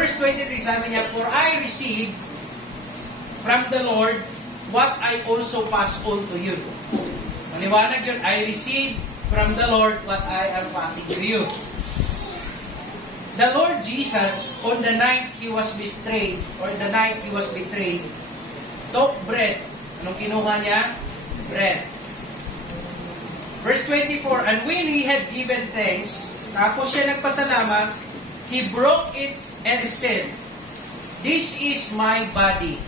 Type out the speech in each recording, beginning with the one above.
Verse 23, sabi niya, "For I received from the Lord what I also pass on to you." Maliwanag yun, I received from the Lord what I am passing to you. The Lord Jesus, on the night He was betrayed, took bread. Anong kinuha niya? Bread. Verse 24, "And when He had given thanks," tapos siya nagpasalamat, He broke it and said, "This is my body,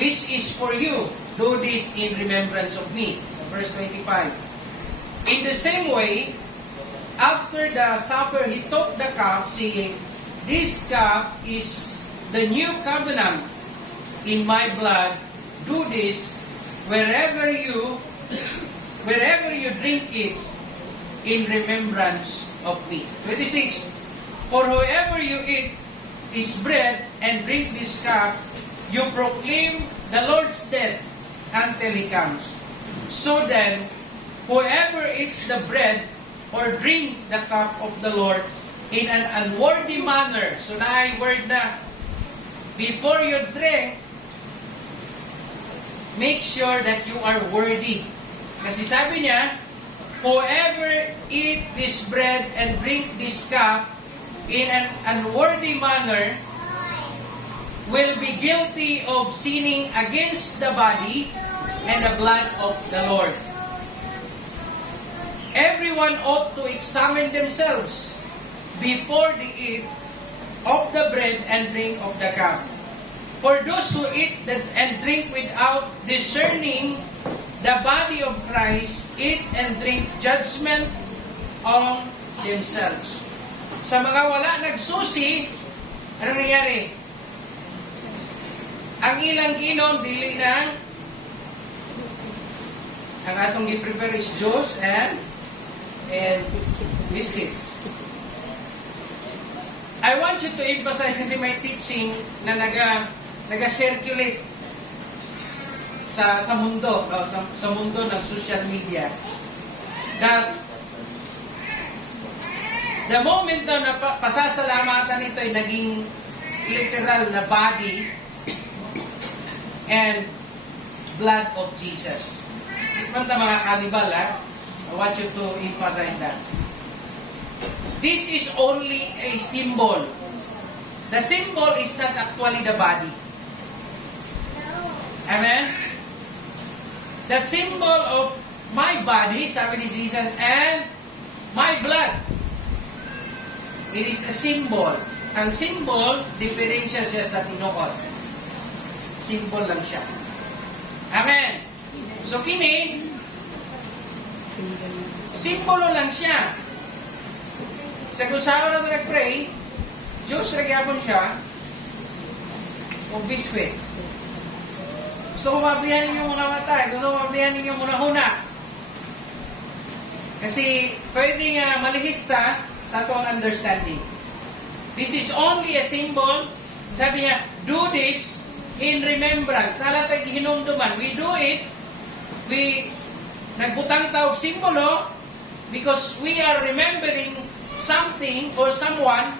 which is for you. Do this in remembrance of me." Verse 25. "In the same way, after the supper, He took the cup, saying, This cup is the new covenant in my blood. Do this wherever you drink it in remembrance of me." 26. "For whoever you eat this bread and drink this cup, you proclaim the Lord's death until He comes. So then, whoever eats the bread or drink the cup of the Lord in an unworthy manner," so na word na, before you drink, make sure that you are worthy. Kasi sabi niya, "Whoever eat this bread and drink this cup in an unworthy manner will be guilty of sinning against the body and the blood of the Lord. Everyone ought to examine themselves before they eat of the bread and drink of the cup. For those who eat and drink without discerning the body of Christ, eat and drink judgment on themselves." Sa mga wala nagsusi, ano nangyari? Ang ilang ginom, dili ng ang atong i-prepare is juice and biscuit. I want you to emphasize kasi may teaching na naga-circulate sa mundo, no? sa mundo ng social media, that the moment daw na pasasalamatan nito ay naging literal na body and blood of Jesus. Manta mga kanibal, I want you to emphasize that. This is only a symbol. The symbol is not actually the body. Amen? The symbol of my body, sabi ni Jesus, and my blood. It is a symbol. Ang symbol, diferensya siya sa tinuod. Symbol lang siya. Amen? So kini, simbolo lang siya. Sa kung saan na nag-pray, Diyos nagyapon siya, o biskwit. Gusto ko mablihan ninyo mga mata, gusto ko mablihan ninyo muna-huna. Kasi pwede nga malihista sa atong understanding. This is only a symbol. Sabi niya, do this in remembrance. Nalatag hinumduman. We do it, nagbutang tawag simbolo, because we are remembering something or someone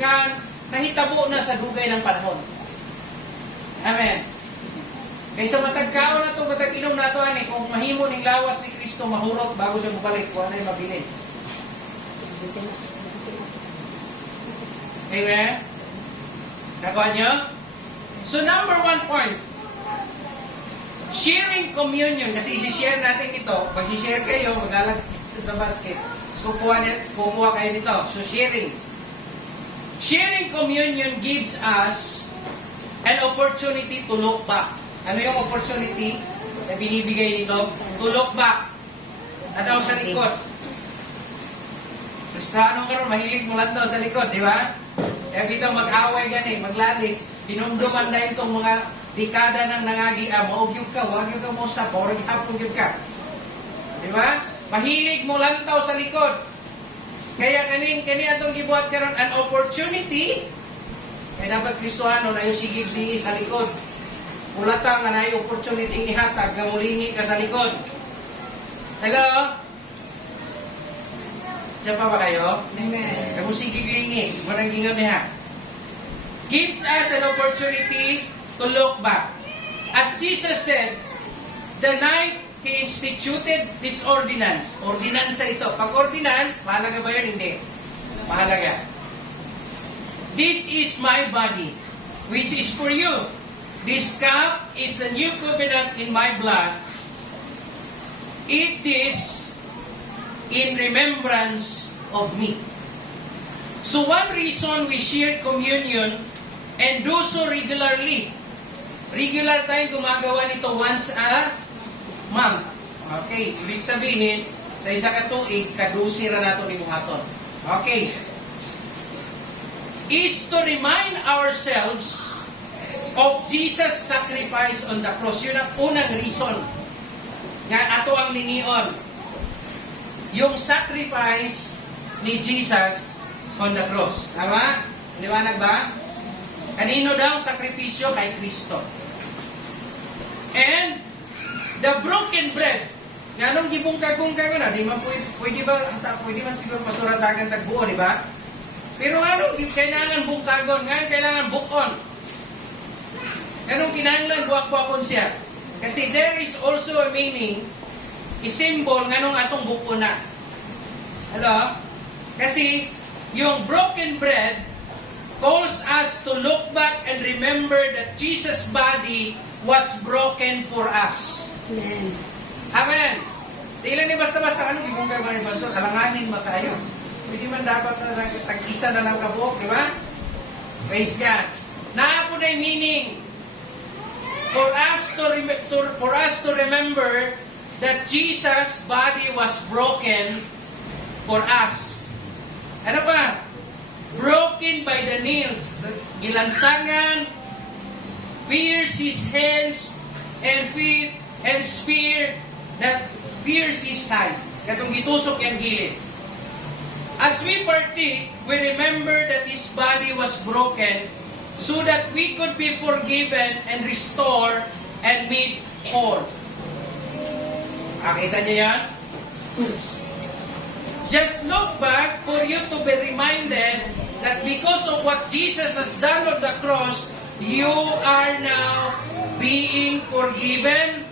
na nahitabo na sa dugay ng panahon. Amen. Kaysa matagkaon na ito, matag-inom na ito, kung mahimo ng lawas ni Kristo, mahurot bago siya bumalik, kung ano yung mabilin. Amen? Nagawa nyo? So number 1 point, sharing communion. Kasi isi-share natin ito. Pag i-share kayo, magalag sa basket. So kukuha kayo nito. So sharing. Sharing communion gives us an opportunity to look back. Ano yung opportunity na binibigay nito? To look back. Tanaw sa likod. Kristiyano ka rin, mahilig mo lang daw sa likod, di ba? Kaya bitaw mag-away gani, maglalis, pinumduman dahil itong mga dekada ng nangagi, maugyog ka, wagyog ka mo sa, borag hapong gyud ka. Di ba? Mahilig mo lang daw sa likod. Kaya kani atong gibuhat karon an opportunity, kaya dapat Kristiyano na yung sigig dingi sa likod. Ulatang nga na yung opportunity ihatag, nga mulingi ka sa likod. Hello? Diyan pa ba kayo? Amen. Kamu sigig lingi, warang gingon niya. gives us an opportunity to look back. As Jesus said, the night He instituted this ordinance. Ordinansa ito. Pag ordinance, mahalaga ba yun? Hindi. Mahalaga. This is my body, which is for you. This cup is the new covenant in my blood. Eat this in remembrance of me. So one reason we share communion and do so regularly. Regular tayong gumagawa nito once a month. Okay, ibig sabihin, sa isa ka tuig, kadusi ra nato ni buhaton. Okay. Is to remind ourselves of Jesus' sacrifice on the cross. Yun ang unang reason nga ato ang lingion. Yung sacrifice ni Jesus on the cross. Tama? Liwanag ba? Kanino daw sakripisyo? Kay Kristo. And the broken bread. Nga nung gibungkag-bungkag na, di man pwede man siguro pasuratagan tagbuo, di ba? Pero anong kailangan bungkagon? Nga kailangan bukon. Ganong kinahanglan buwak-buwakon siya. Kasi there is also a meaning, i-symbol nga nung atong bukon na. Hello? Kasi yung broken bread calls us to look back and remember that Jesus' body was broken for us. Amen. Amen. Di lang ni basta-basta, ano, gibungkag ba ni Pastor? Alanganin makayo. Pwede man dapat tag-isa na lang kabuok, di ba? Praise God. Naa po na yung meaning for us to remember that Jesus' body was broken for us. Ano pa? Broken by the nails. Gilansangan, pierce his hands and feet, and spear that pierce his side. Katong gitusok yung gilid. As we partake, we remember that his body was broken so that we could be forgiven and restored and made whole. Nakita niyo yan? Just look back for you to be reminded that because of what Jesus has done on the cross, you are now being forgiven,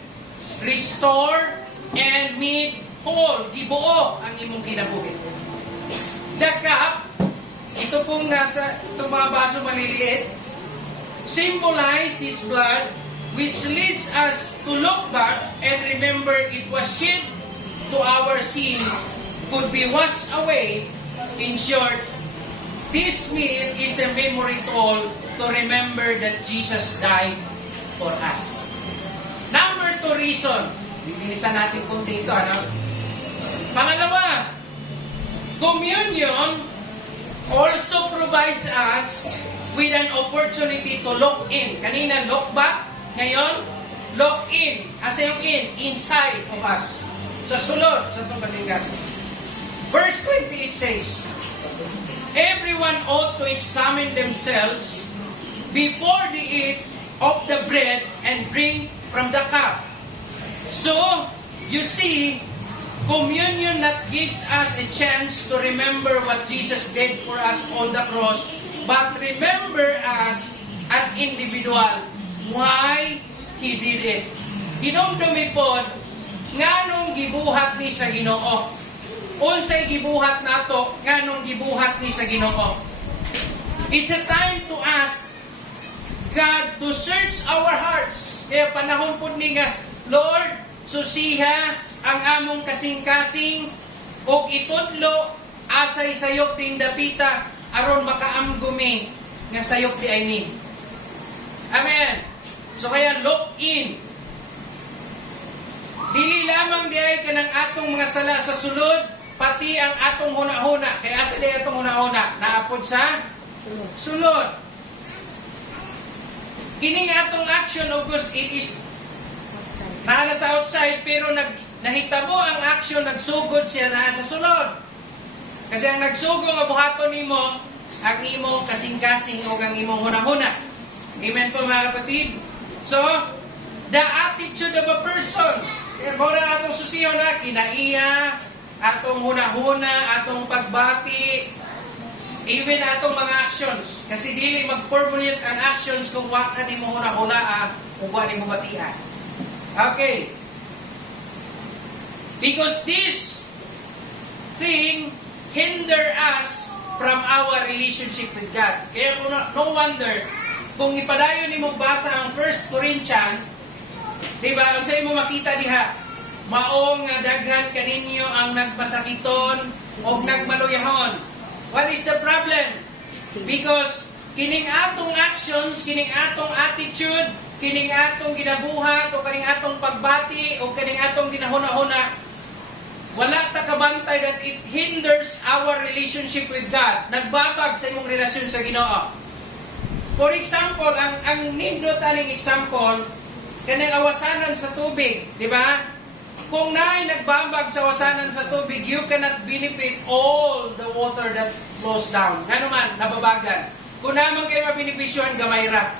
restored, and made whole. Gibuo ang imong kinabuhi. The cup, ito pong nasa itong mga baso maliliit, symbolize His blood, which leads us to look back and remember it was shed to our sins, could be washed away. In short, this meal is a memory tool to remember that Jesus died for us. Number 2 reason, bibilisan natin kung dito, ano? Pangalawa, communion also provides us with an opportunity to look in. Kanina, look back. Ngayon, look in. Asa yung in? Inside of us. Sa sulod, sa itong kasingkas. Verse 28 says, everyone ought to examine themselves before they eat of the bread and drink from the cup. So, you see, communion that gives us a chance to remember what Jesus did for us on the cross, but remember us an individual. Why He did it. Hinumdumi po, nga nung gibuhat ni sa Ginoo. Unsay gibuhat nato, nga nung gibuhat ni sa Ginoo. It's a time to ask God to search our hearts. Kaya panahon po ni nga, Lord, susiha ang among kasing-kasing o itudlo asay sayop tindapita aron makaamgumi nga sayop di ay ni. Amen. So kaya look in. Dili lamang di ay kanang atong mga sala sa sulod, pati ang atong huna-huna. Kaya asa di atong huna-huna? Naapod sa sulod. Kining atong action, of course, it is naa sa outside, pero nahitabo ang action, nagsugod siya na sa sulod. Kasi ang nagsugo nga buhaton nimo, ang imong kasing-kasing o ang imong huna-huna. Amen po mga kapatid? So, the attitude of a person. Kaya muna atong susiyo na, kinaiya, atong huna-huna, atong pagbati. Even atong mga actions. Kasi dili mag-formulate ang actions kung wa ka ni mo huna-huna kung wa ni mo batian. Okay. Because this thing hinder us from our relationship with God. Kaya no wonder, kung ipadayon ni mo basa ang 1 Corinthians, diba, ang sa imo makita diha, maong nga daghan kaninyo ang nagmasakiton o nagmaluyahon. What is the problem? Because kining atong actions, kining atong attitude, kining atong ginabuhat, o kining atong pagbati, o kining atong ginahuna-huna, wala ta kabantay that it hinders our relationship with God. Nagbabag sa imong relasyon sa Ginoo. For example, ang nindot aning example, kanang awasanan sa tubig, di ba? Kung naay nagbabag sa awasanan sa tubig, you cannot benefit all the water that flows down. Nga naman, nababagan. Kung naman kayo mabinipisyohan, gamay ra.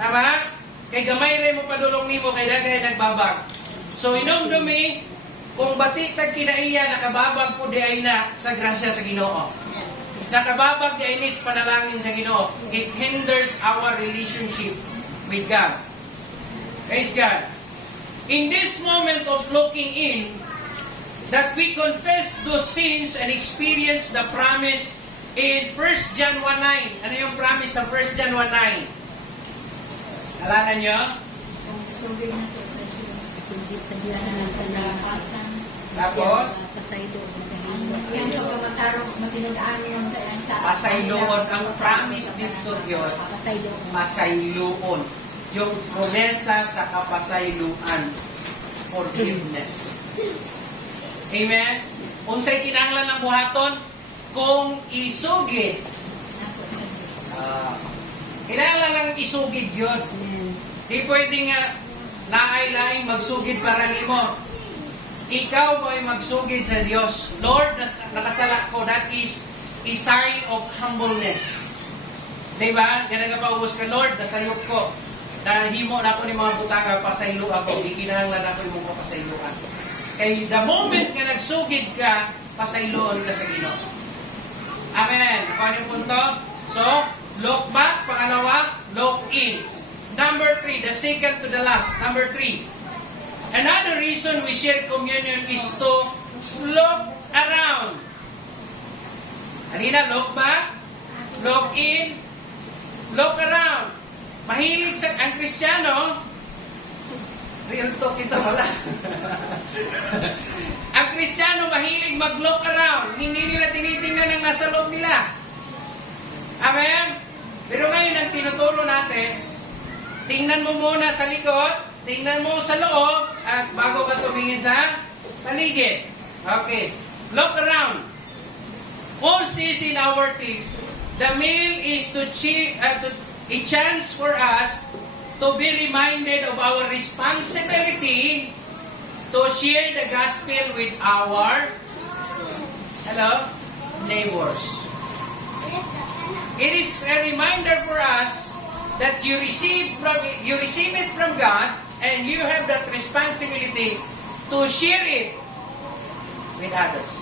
Tama? Kay gamay ra mo padulong nimo kay daghay nagbabag. So inomdumi, kung bati tag kinaiya, nakababag po di ay na sa grasya sa Ginoo. Nakababag di ay ni sa panalangin sa Ginoo. It hinders our relationship with God. Praise God. In this moment of looking in, that we confess those sins and experience the promise in 1 John 1:9. Ano yung promise sa 1 John 1:9? Alala nyo? Sugid na to sa Diyos. Sugid sa Diyos ng kalakasan. Tapos? Pasaylo. Yung pagkamatarong matinudaan yung sa... Pasayloon. Ang promise dito yun. Pasayloon. Pasayloon. Yung promesa sa kapasayloan. Forgiveness. Amen? Unsay kinahanglan ng buhaton? Kung isugid. Kinahanglan lang isugid yun. Di pwede nga laay-laing magsugid para nimo. Ikaw mo ay magsugid sa Diyos. Lord, nakasala ko. That is a sign of humbleness. Diba? Ganang paubos ka, Lord, nasayop ko. Nahimo na ako ni mga butanga, pasaylo ako. Ikinahanglan ako yung mga pasayloan. Kaya the moment nga nagsugid ka, pasayloon ka sa Ginoo. Amen. Kung yung punto? So, look back. Pangalawa, look in. Number 3, the second to the last. Number 3. Another reason we share communion is to look around. Kanina, look back, look in, look around. Mahilig sa ang Kristiyano, real talk ito wala. Ang Kristiyano mahilig mag-look around. Hindi nila tinitingnan ang nasa loob nila. Amen? Pero ngayon, ang tinuturo natin, tingnan mo muna sa likod, tingnan mo sa loob, at bago ka tumingin sa paligid. Okay. Look around. Paul says in our text, the meal is a chance for us to be reminded of our responsibility to share the gospel with our neighbors. It is a reminder for us that you receive it from God, and you have that responsibility to share it with others.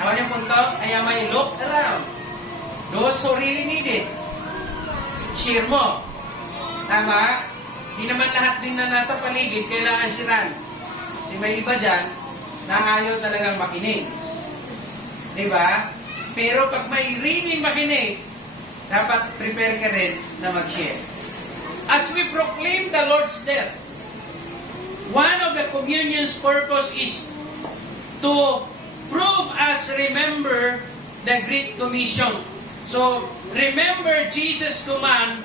Ano yung punto? Kaya may look around. Those who really need it, share mo. Tama? Di naman lahat din na nasa paligid kailangan sharean. Si may iba dyan, na ayaw talagang makinig. Diba? Pero pag may really makinig, dapat prepare ka rin na mag-share. As we proclaim the Lord's death, one of the communion's purpose is to prove us remember the Great Commission. So, remember Jesus' command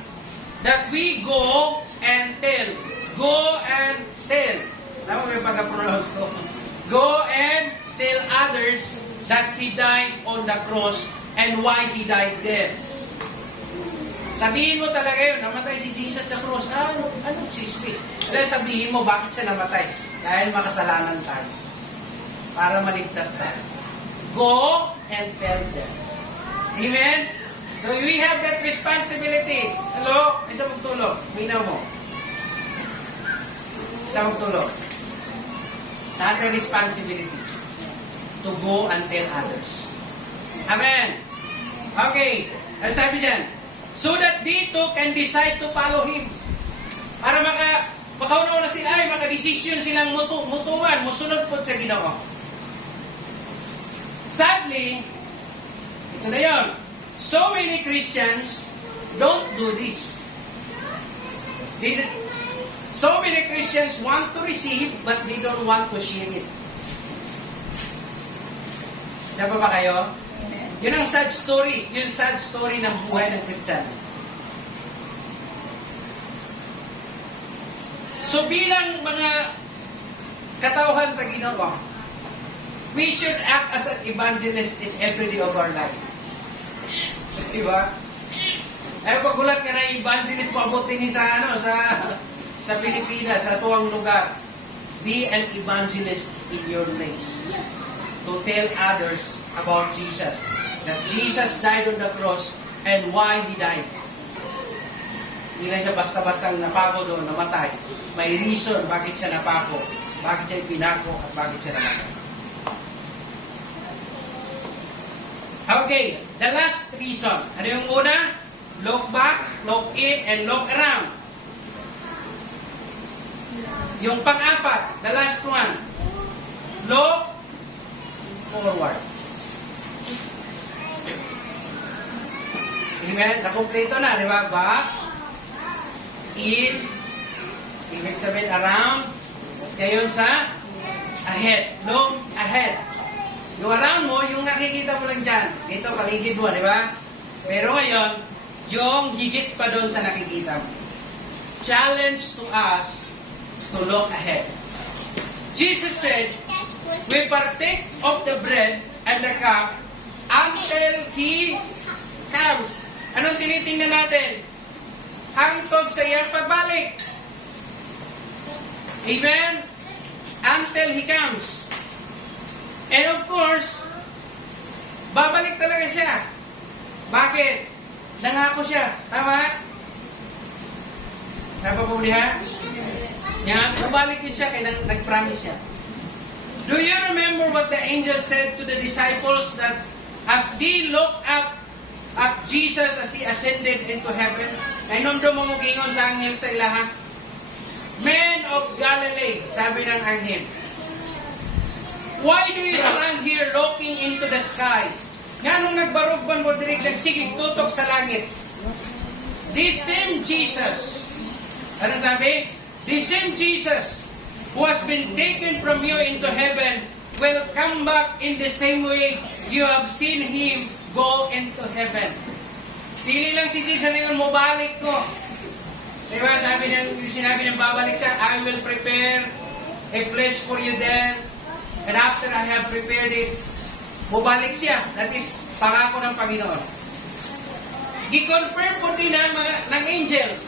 that we go and tell. Go and tell. Tama ba yung pag-pronounce ko? Go and tell others that He died on the cross and why He died there. Sabihin mo talaga yun, namatay si Jesus sa cross. Ano chismis? Dahil sabihin mo, bakit siya namatay? Dahil makasalanan tayo. Para maligtas tayo. Go and tell them. Amen? So we have that responsibility. Hello? Isa magtulog. Minaw mo. Isa magtulog. Not the responsibility to go and tell others. Amen? Okay. Ano sabi dyan? So that they too can decide to follow Him. Para makaunaw na sila ay makadesisyon silang mutuman, musunod po sa Ginoo. Sadly, ito na yun. So many Christians don't do this. So many Christians want to receive, but they don't want to share it. Diba ba kayo? Yun ang sad story. Yun ang sad story ng buhay ng Christian. So bilang mga katauhan sa Ginoo, we should act as an evangelist in every day of our life. Diba? Ay pagulat ka na evangelist mo abutin ni sa Pilipinas, sa tuwang lugar. Be an evangelist in your place. To tell others about Jesus. That Jesus died on the cross and why He died. Hindi na siya basta-basta napako doon, namatay. May reason bakit siya napako, bakit siya pinako, at bakit siya namatay. Okay, the last reason. Ano yung una? Look back, look in, and look around. Yung pang-apat, the last one. Look forward. Amen? Nakumpleto na, di ba? Back, in, ibig sabihin around, tapos ngayon sa ahead. Look ahead. Yung around mo, yung nakikita mo lang dyan. Dito, paligid mo, di ba? Pero ngayon, yung higit pa doon sa nakikita mo. Challenge to us to look ahead. Jesus said, we partake of the bread and the cup until He comes. Anong tinitingnan natin? Hangtod sa iyang pagbalik. Amen? Until He comes. And of course, babalik talaga siya. Bakit? Nangako siya. Tama? Tama po niya? Yan, babalik yun siya kaya nag-promise siya. Do you remember what the angel said to the disciples that as they look up at Jesus as He ascended into heaven? Ay nung dumamugingon sa anghel sa ilaha. Men of Galilee, sabi ng anghel, why do you stand here looking into the sky? Nga nung nagbarugban mo dirig, nagsigig tutok sa langit. This same Jesus, ano sabi? This same Jesus who has been taken from you into heaven will come back in the same way you have seen Him go into heaven. Dili lang si Jesus ngayon, mabalik ko. Diba, sinabi ng babalik siya, I will prepare a place for you there. And after I have prepared it, bubalik siya. That is, pangako ng Panginoon. Gi-confirm po din ng angels.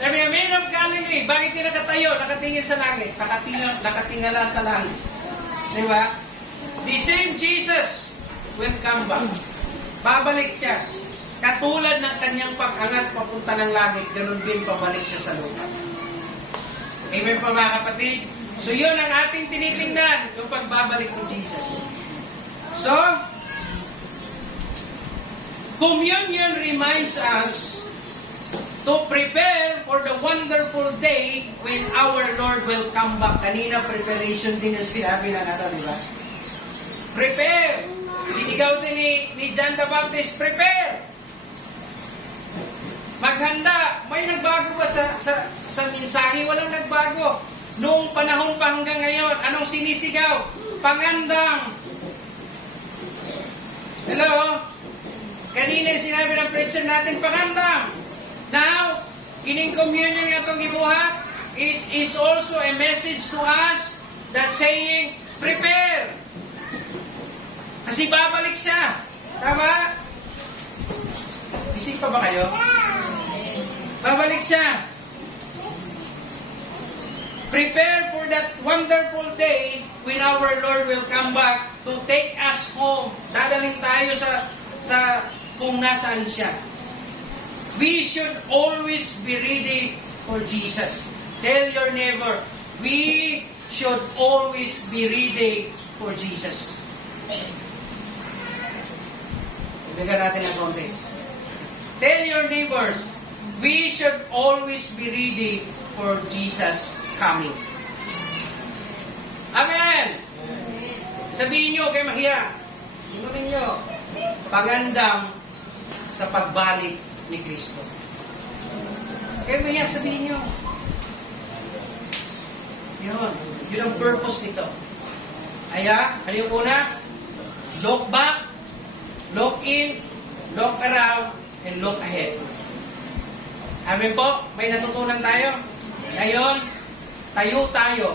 Sabi niya, Men of Galilee, bakit ka nakatayo, nakatingin sa langit, nakatingala sa langit? Diba? The same Jesus will come back. Babalik siya. Katulad ng kanyang pag-angat papunta ng langit, ganun din pabalik siya sa lupa. Amen po mga kapatid? So yun ang ating tinitingnan, yung pagbabalik ni Jesus. So, communion reminds us to prepare for the wonderful day when our Lord will come back. Kanina, preparation din yung sinabi ng di ba? Prepare! Sinigaw din ni John the Baptist, prepare! Maghanda! May nagbago ba sa mensahe? Walang nagbago. Noong panahon pa hanggang ngayon, anong sinisigaw? Pangandam! Hello? Kanina sinabi ng preacher natin, pangandam! Now, kining communion nga itong gibuhat is also a message to us that saying, prepare! Kasi babalik siya. Tama? Isip pa ba kayo? Babalik siya. Prepare for that wonderful day when our Lord will come back to take us home. Dadalhin tayo sa kung nasaan siya. We should always be ready for Jesus. Tell your neighbor, we should always be ready for Jesus. Isagan natin ng konti. Tell your neighbors, we should always be ready for Jesus coming. Amen! Sabihin nyo, kay mahiya. Sinunin nyo, pangandam sa pagbalik ni Kristo. Kaya mahiya, sabihin nyo. Yun ang purpose nito. Aya, ano yung una? Look back, look in, look around, and look ahead. Amen po? May natutunan tayo? Ngayon, tayo tayo.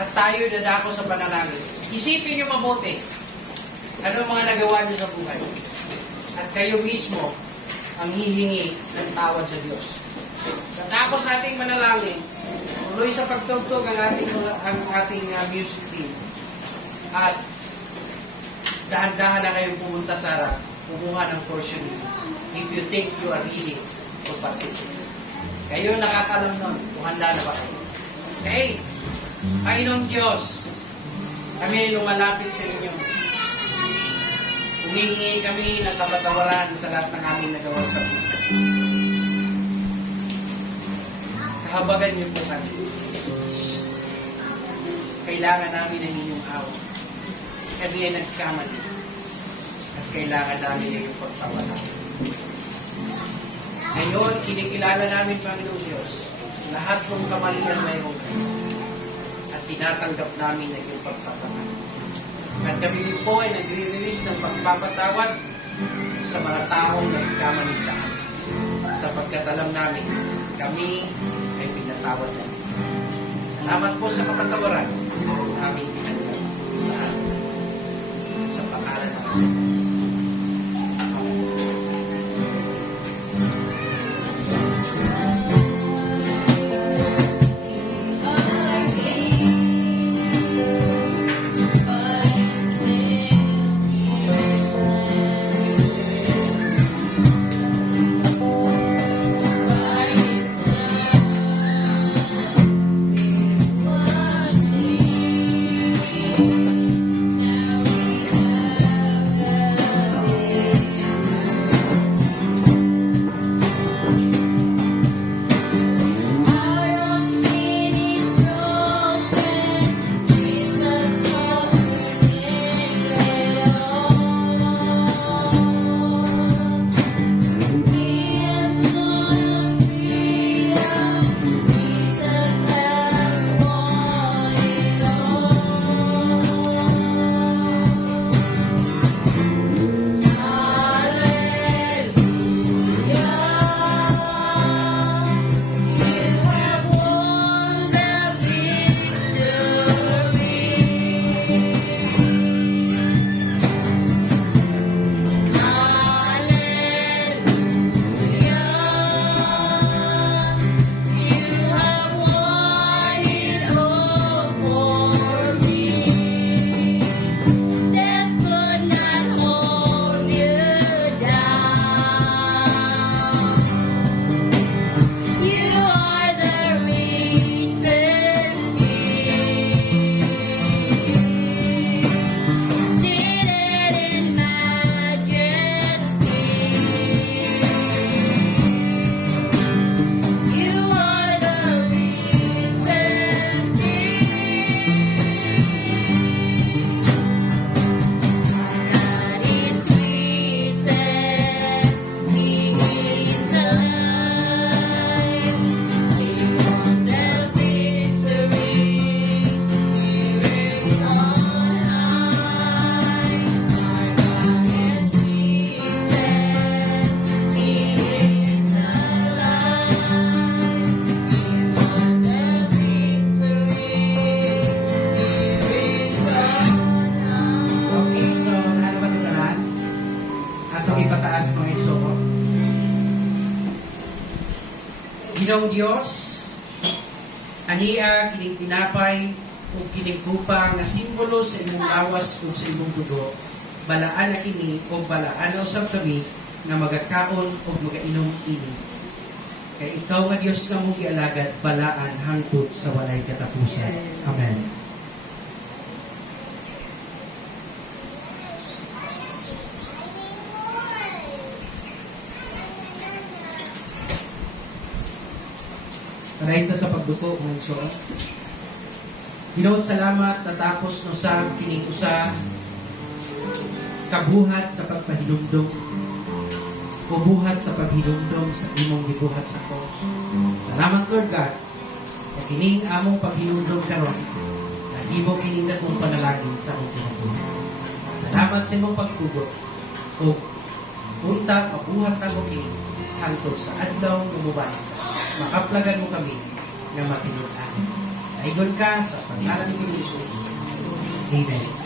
At tayo dadako sa panalangin. Isipin niyo mabuti. Ano ang mga nagawa niyo sa buhay? At kayo mismo ang hihingi ng tawad sa Diyos. Katapos nating manalangin, tuloy sa pagtugtog ang ating music team. At dahan-dahan na kayong pumunta sa harap, kumuha ng portion if you think you are ready to participate. Kayo nakakalam nun kung handa na ba kayo. Okay? Panginoong Diyos, kami ay lumalapit sa inyo. Humingi kami ng kapatawaran sa lahat ng aming nagawa sa buhay. Kahabagan niyo po kami. Kailangan namin ng inyong awa. Kami ay nagkamali. At kailangan namin ng iyong pagpapala. Ngayon, kinikilala namin, Panginoong Diyos, lahat ng kamalian mayroon kayo. At tinatanggap namin ang iyong pagpapala. At kami po ay nagre-release ng pagpapatawad sa mga taong nagkamali sa amin. Sapagkat alam namin, kami ay pinatawad namin. Salamat po sa kapatawaran ng aming pinagdala sa amin. Sa pangalan ng Ginoong Diyos, ania kining tinapay ug kining kupa nga simbolo sa imong lawas ug sa imong dugo, balaan na kini o balaan na usab kami nga magakaon o magainom ini. Kay ikaw nga Diyos nga mong gialagad, balaan hangtod sa walay katapusan. Amen. Kanayin ta sa pagduko ng insurance. Ginoo, salamat natapos no sa kining usa kabuhat sa pagpahinumdom o buhat sa paghinumdom sa imong gibuhat sa cross. Salamat Lord God na kining among paghinumdom karon na imo kining dakong panalangin sa among kinabuhi. Salamat sa imong pagtugot o punta pabuhat na mo kini hangtod sa adlaw nga mubalik. Makaplagan mo kami na matinunan. Naigon ka sa pangalan ni Jesus. Amen.